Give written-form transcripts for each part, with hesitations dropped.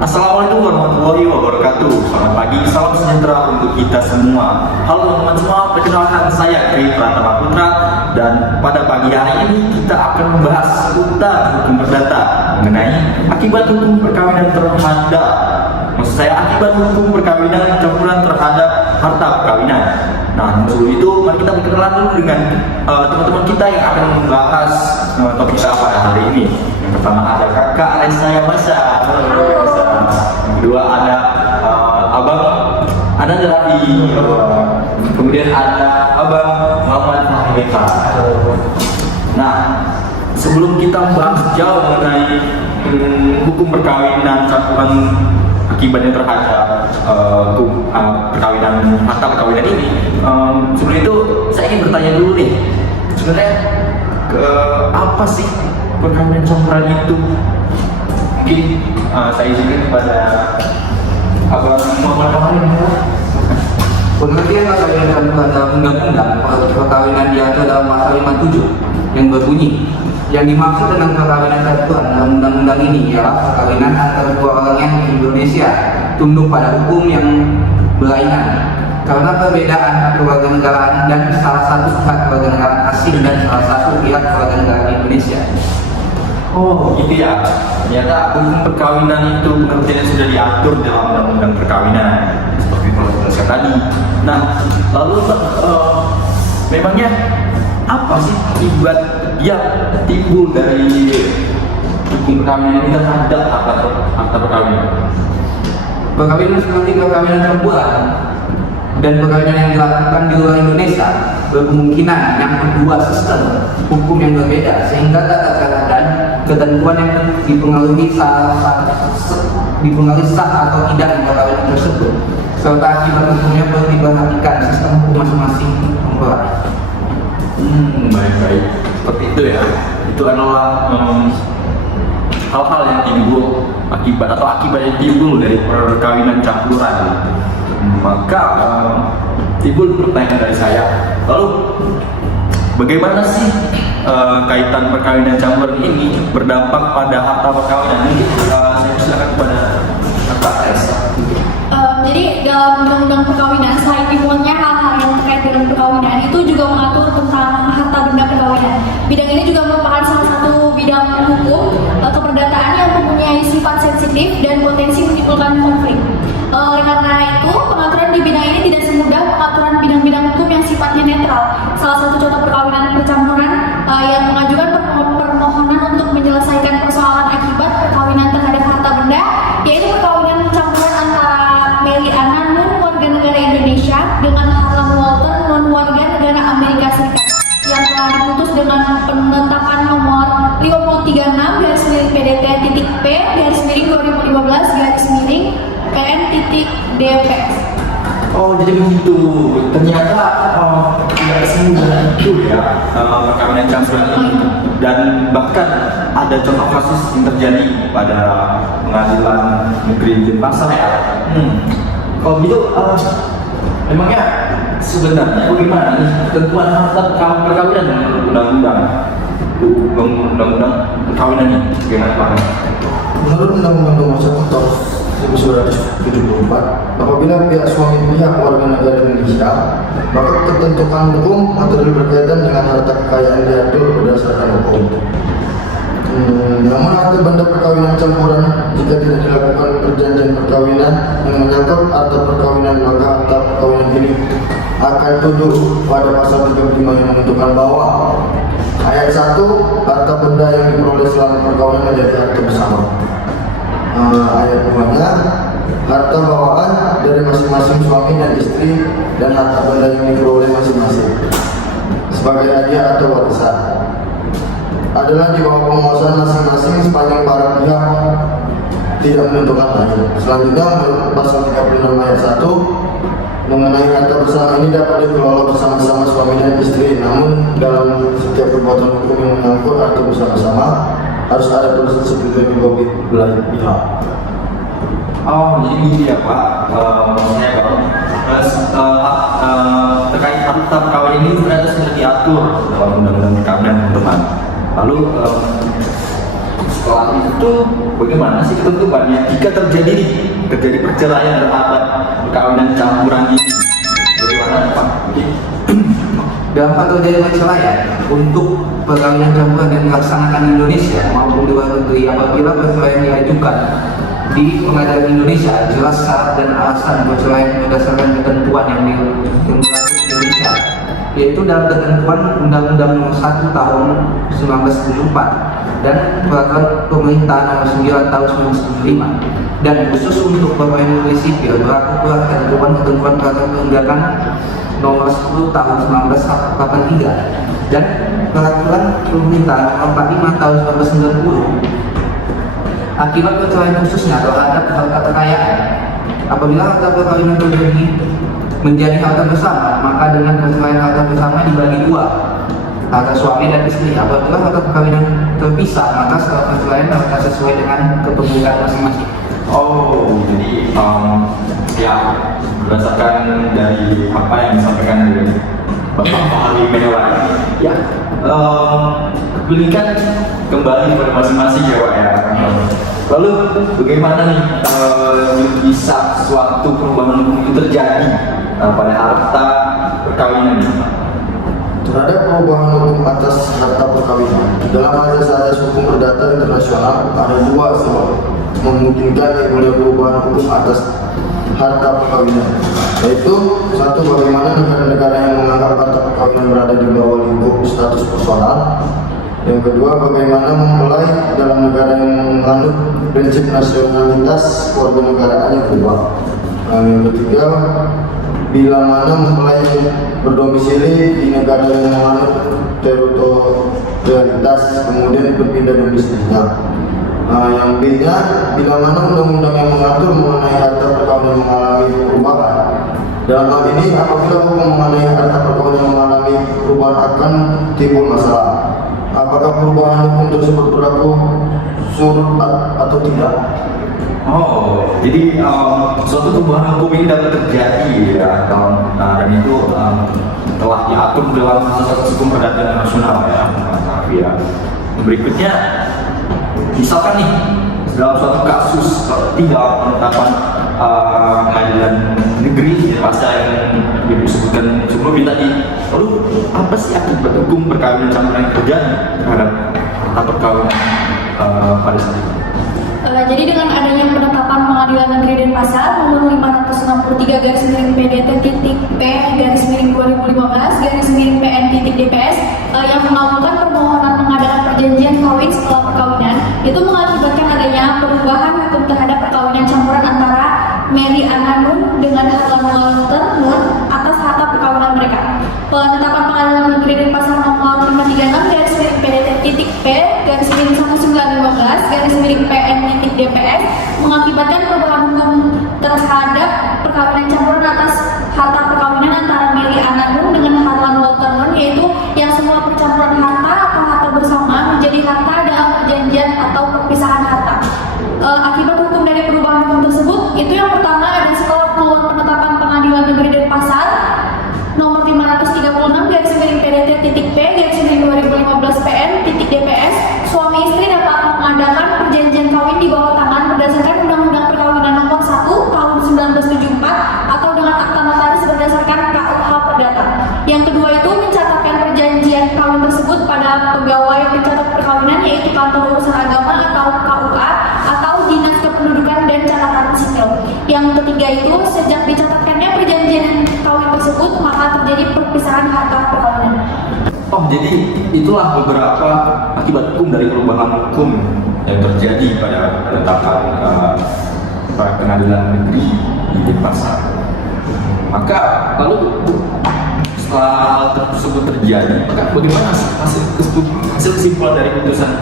Assalamualaikum warahmatullahi wabarakatuh. Selamat pagi, salam sejahtera untuk kita semua. Halo teman-teman semua, perkenalkan saya Kri Pratama Putra. Dan pada pagi hari ini kita akan membahas seputar hukum perdata mengenai akibat hukum perkawinan terhadap, maksud saya akibat hukum perkawinan campuran terhadap harta perkawinan. Nah, sebelum itu mari kita berkenalan dulu dengan teman-teman kita yang akan membahas topik kita pada hari ini. Yang pertama ada kakak Raisa Yamasa. Halo Raisa. Yang kedua ada abang Ananda Rafi. Kemudian ada abang Muhammad Fahimika. Nah, sebelum kita membahas jauh mengenai hukum perkawinan campuran akibatnya terhadap perkawinan harta perkawinan ini, sebelum itu saya ingin bertanya dulu nih, sebenarnya apa sih perkawinan campuran itu? Mungkin saya izinkan kepada abang Muhammad Fahimika. Pengertian perkawinan campuran dalam undang-undang perkawinan diatur dalam pasal 57 yang berbunyi, yang dimaksud dengan perkawinan campuran dalam undang-undang ini ialah perkawinan antara dua orang yang di Indonesia tunduk pada hukum yang berlainan karena perbedaan kewarganegaraan dan salah satu pihak kewarganegaraan asing dan salah satu pihak kewarganegaraan Indonesia. Oh, gitu ya. Ternyata hukum perkawinan itu pengertiannya sudah diatur dalam undang-undang perkawinan seperti yang tadi. Nah, lalu memangnya apa sih akibat yang timbul dari hukum perkawinan ini terhadap harta perkawinan? Perkawinan seperti perkawinan campuran dan perkawinan yang dilakukan di luar Indonesia berkemungkinan yang kedua sistem hukum yang berbeda, sehingga terkadang ketentuan yang dipengaruhi sah atau tidaknya perkawinan tersebut serta akibat hukumnya perlu diperhatikan sistem hukum masing-masing mempelai. Baik-baik, seperti itu ya. Itu adalah hal-hal yang timbul akibat yang timbul dari perkawinan campuran. Maka timbul pertanyaan dari saya, lalu bagaimana sih kaitan perkawinan campuran ini berdampak pada harta perkawinan? Ini saya silakan kepada Kak Elsa. Jadi dalam undang-undang perkawinan, selain dimuatnya hal-hal yang terkait dengan perkawinan, itu juga mengatur tentang harta benda perkawinan. Bidang ini juga merupakan salah satu bidang hukum keperdataan yang mempunyai sifat sensitif dan potensi menimbulkan konflik. Karena itu, pengaturan di bidang ini tidak semudah pengaturan bidang-bidang hukum yang sifatnya netral. Salah satu contoh perkawinan percampuran yang mengajukan permohonan untuk menyelesaikan persoalan akibat perkawinan terhadap harta benda, yaitu perkawinan campuran antara Meli Anna, non warga negara Indonesia, dengan Harlan Walter, non warga negara Amerika Serikat, yang telah diputus dengan penetapan nomor 530-PDT-P-2015-PN-DPS. Oh, jadi begitu. Ternyata tidak semudah itu ya perkawinan campuran ini. Dan bahkan ada contoh kasus yang terjadi pada pengadilan negeri Denpasar ya. Kalau gitu, memangnya sebenarnya bagaimana nih ketentuan harta perkawinan menurut undang-undang perkawinan ini? Bagaimana Pak? Menurut Undang-Undang Nomor 1 Tahun 1974, apabila pihak suami pihak warga negara Indonesia, maka ketentuan hukum material berkaitan dengan harta kekayaan diatur berdasarkan hukum. Namun harta benda perkawinan campuran jika tidak dilakukan perjanjian perkawinan yang menyangkut harta perkawinan, maka harta perkawinan ini akan tunduk pada pasal 35 yang menentukan bahwa ayat 1, harta benda yang diperoleh selama perkawinan menjadi harta bersama. Ayat 2-nya, harta bawaan dari masing-masing suami dan istri dan harta benda yang diperoleh masing-masing sebagai hadiah atau warisan adalah di bawah penguasaan masing-masing sepanjang para pihak tidak menentukan lain. Selanjutnya, menurut pasal 36 ayat 1, mengenai harta bersama ini dapat dikelola bersama-sama suami dan istri, namun dalam setiap perbuatan hukum yang menyangkut harta bersama-sama harus ada persetujuan kedua belah pihak. Oh, jadi gitu ya Pak. Maksudnya kalau terkait harta perkawinan ini ternyata sudah diatur dalam undang-undang perkawinan teman. Lalu setelah itu bagaimana sih ketentuannya jika terjadi perceraian terhadap perkawinan campuran ini? Bagaimana Pak? Dalam hal terjadi perceraian untuk perkawinan campuran yang dilaksanakan di Indonesia maupun di luar negeri, apabila perceraian diajukan di pengadilan Indonesia, jelas syarat dan alasan perceraian berdasarkan ketentuan yang berlaku di Indonesia, yaitu dalam ketentuan Undang-Undang Nomor 1 Tahun 1974 dan Peraturan Pemerintah Nomor 9 Tahun 1995. Dan khusus untuk perkawinan sipil berlaku pula ketentuan Peraturan Perundangan Nomor 10 Tahun 1983 dan Peraturan Pemerintah Nomor 45 Tahun 1990. Akibat perceraian khususnya terhadap harta kekayaan, apabila harta perkawinan terjadi menjadi harta bersama, maka dengan perceraian harta bersama dibagi dua, harta suami dan istri. Apabila harta perkawinan terpisah, maka setelah perceraian harta sesuai dengan kepemilikan masing-masing. Oh, jadi ya berdasarkan dari apa yang disampaikan dari Bapak Fahri Menewan, ya kepemilikan kembali pada masing-masing ya Pak ya. Lalu bagaimana nih bisa suatu perubahan hukum itu terjadi pada harta perkawinan ini? Terhadap perubahan hukum atas harta perkawinan, dalam azas-azas hukum perdata internasional ada dua sebab memungkinkan dimulai perubahan hukum atas harta perkawinan, yaitu satu, bagaimana negara-negara yang menganggap harta perkawinan berada di bawah lingkup status personal. Yang kedua, bagaimana memulai dalam negara yang menganut prinsip nasionalitas kewarganegaraan yang kuat. Yang ketiga, bila mana mempelai berdomisili di negara yang menganut teritorialitas kemudian berpindah domisilinya. Yang B-nya, bila mana undang-undang yang mengatur mengenai harta perkawinan mengalami perubahan. Dalam hal ini, apabila hukum mengenai harta perkawinan mengalami perubahan akan timbul masalah. Apakah perubahan hukum tersebut berlaku surut atau tidak? Oh, jadi suatu perubahan hukum ini dapat terjadi ya, dan itu telah diatur dalam asas hukum perdata nasional ya. Ya. Berikutnya, misalkan nih dalam suatu kasus tidak penetapan pengadilan negeri pasal yang disebutkan sebelum tadi, lalu apa sih akibat hukum perkawinan campuran yang terjadi terhadap harta perkawinan pada saat itu? Jadi dengan adanya penetapan Pengadilan Negeri Denpasar nomor 563/PDT.P/2015/PN-DPS yang mengabulkan permohonan pengadakan perjanjian kawin setelah perkawinan, itu mengakibatkan adanya perubahan hukum terhadap perkawinan campuran antara Mary Ananun dengan Harlan Walter Nun atas harta perkawinan mereka. Penetapan Pengadilan Negeri Denpasar nomor 536/PDT.P/1915/PN-DPS mengakibatkan perubahan hukum terhadap perkawinan campuran atas harta perkawinan antara Mary Ananun dengan Harlan Walter Nun, yaitu yang semua percampuran harta atau harta bersama menjadi harta dalam perjanjian atau perpisahan harta. Akibat hukum dari perubahan hukum tersebut, itu yang pertama ada setelah keluar penetapan Pengadilan Negeri Denpasar nomor 534/PDT.P/2015/PN-DPS, suami istri dapat mengadakan perjanjian kawin di bawah tangan berdasarkan Undang-Undang Perkawinan Nomor 1 Tahun 1974 atau dengan akta notaris berdasarkan KUH Perdata. Yang kedua itu mencatatkan perjanjian kawin tersebut pada pegawai pencatat perkawinan, yaitu Kantor Urusan Agama atau KUA atau Dinas Kependudukan dan Catatan Sipil. Yang ketiga itu sejak dicatatkannya perjanjian kawin tersebut, maka terjadi perpisahan harta perkawinan. Oh, jadi itulah beberapa akibat hukum dari perubahan hukum yang terjadi pada penetapan pengadilan negeri di Denpasar. Maka lalu setelah hal tersebut terjadi, maka bagaimana hasil kesimpulan dari putusan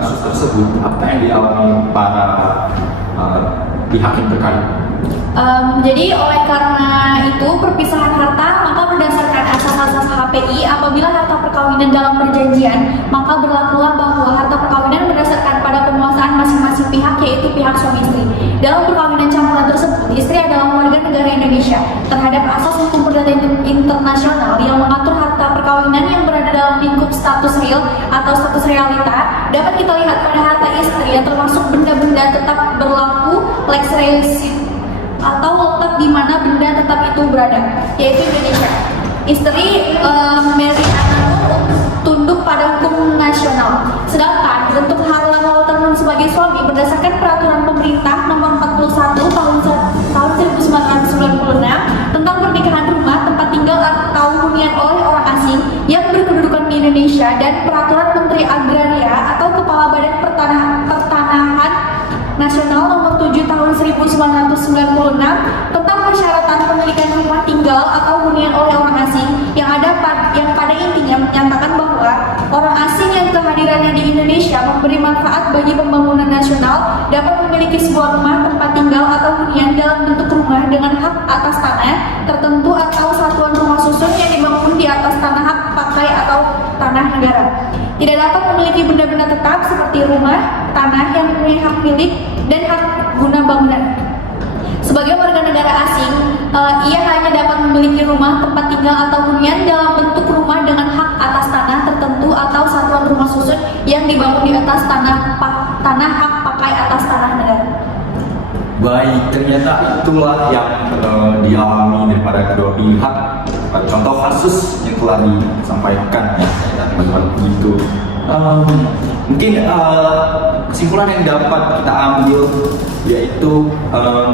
kasus tersebut? Apa yang dialami para pihak yang terkait? Jadi oleh karena itu perpisahan harta, maka berdasarkan asas-asas HPI, apabila harta perkawinan dalam perjanjian, maka berlakulah bahwa harta perkawinan berdasarkan pada penguasaan masing-masing pihak, yaitu pihak suami istri. Dalam perkawinan campuran tersebut, istri adalah warga negara Indonesia terhadap asas hukum perdata internasional yang mengatur harta perkawinan yang berada dalam lingkup status real atau atau status realita dapat kita lihat pada harta istri yang termasuk benda-benda tetap berlaku lex realis atau letak di mana benda tetap itu berada, yaitu Indonesia. Istri Mary Anna tunduk pada hukum nasional. Sedangkan untuk Harlan Walterman sebagai suami berdasarkan peraturan pemerintah nomor 41 tahun 1996 tentang pernikahan rumah, tempat tinggal atau hunian oleh orang asing yang berkedudukan di Indonesia dan peraturan Menteri Agraria atau Kepala Badan Pertanahan Nasional nomor 7 tahun 1996 tentang persyaratan pemilikan rumah tinggal atau hunian oleh orang asing yang pada intinya menyatakan bahwa orang asing yang kehadirannya di Indonesia memberi manfaat bagi pembangunan nasional dapat memiliki sebuah rumah tempat tinggal atau hunian dalam bentuk rumah dengan hak atas tanah tertentu atau satuan rumah susun yang dibangun di atas tanah hak pakai atau tanah negara. Tidak dapat memiliki benda-benda tetap seperti rumah, tanah yang mempunyai hak milik dan hak guna bangunan. Sebagai warga negara asing, ia hanya dapat memiliki rumah, tempat tinggal atau hunian dalam bentuk rumah dengan hak atas tanah tertentu atau satuan rumah susun yang dibangun di atas tanah hak pakai atas tanah negara. Baik, ternyata itulah yang dialami daripada kedua pihak. Contoh kasus yang telah disampaikan ya, teman-teman begitu. Mungkin kesimpulan yang dapat kita ambil yaitu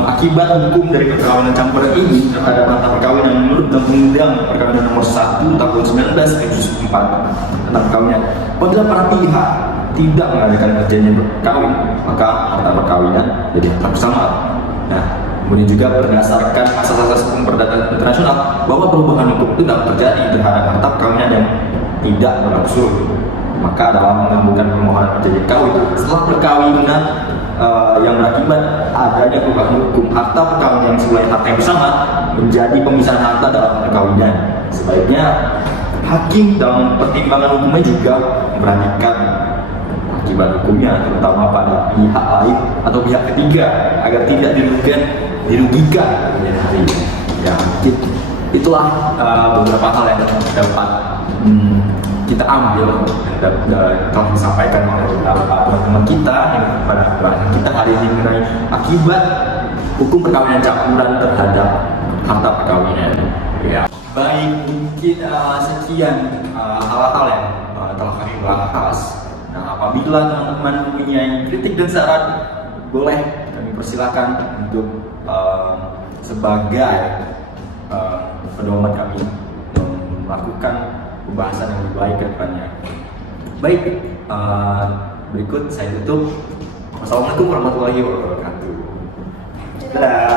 akibat hukum dari perkawinan campuran ini terhadap harta perkawinan menurut Undang-Undang Perkawinan Nomor 1 Tahun 1974 tentang perkawinan. Apabila para pihak tidak mengadakan perjanjian berkawin, maka harta perkawinan jadi harta bersama. Nah, kemudian juga berdasarkan asas-asas hukum perdata internasional bahwa perubahan hukum itu dapat terjadi terhadap harta perkawinan yang tidak berlangsung. Maka dalam mengabulkan permohonan perjanjian kawin setelah perkawinan yang berakibat adanya perubahan hukum, harta perkawinan yang semula harta yang bersama menjadi pemisahan harta dalam perkawinan. Sebaiknya hakim dalam pertimbangan hukumnya juga memperhatikan akibat hukumnya, terutama pada pihak lain atau pihak ketiga agar tidak dirugikan ya. Mungkin itulah beberapa hal yang dapat kita ambil dan telah disampaikan oleh teman-teman kita yang pada bahasan kita hari ini mengenai akibat hukum perkawinan campuran terhadap harta perkawinan. Ya. Baik, mungkin sekian hal-hal yang telah kami bahas. Nah, apabila teman-teman mempunyai kritik dan saran, boleh kami persilakan untuk sebagai pedoman kami melakukan pembahasan yang lebih baik ke depannya. Baik, berikut saya tutup. Wassalamualaikum warahmatullahi wabarakatuh. Dadah.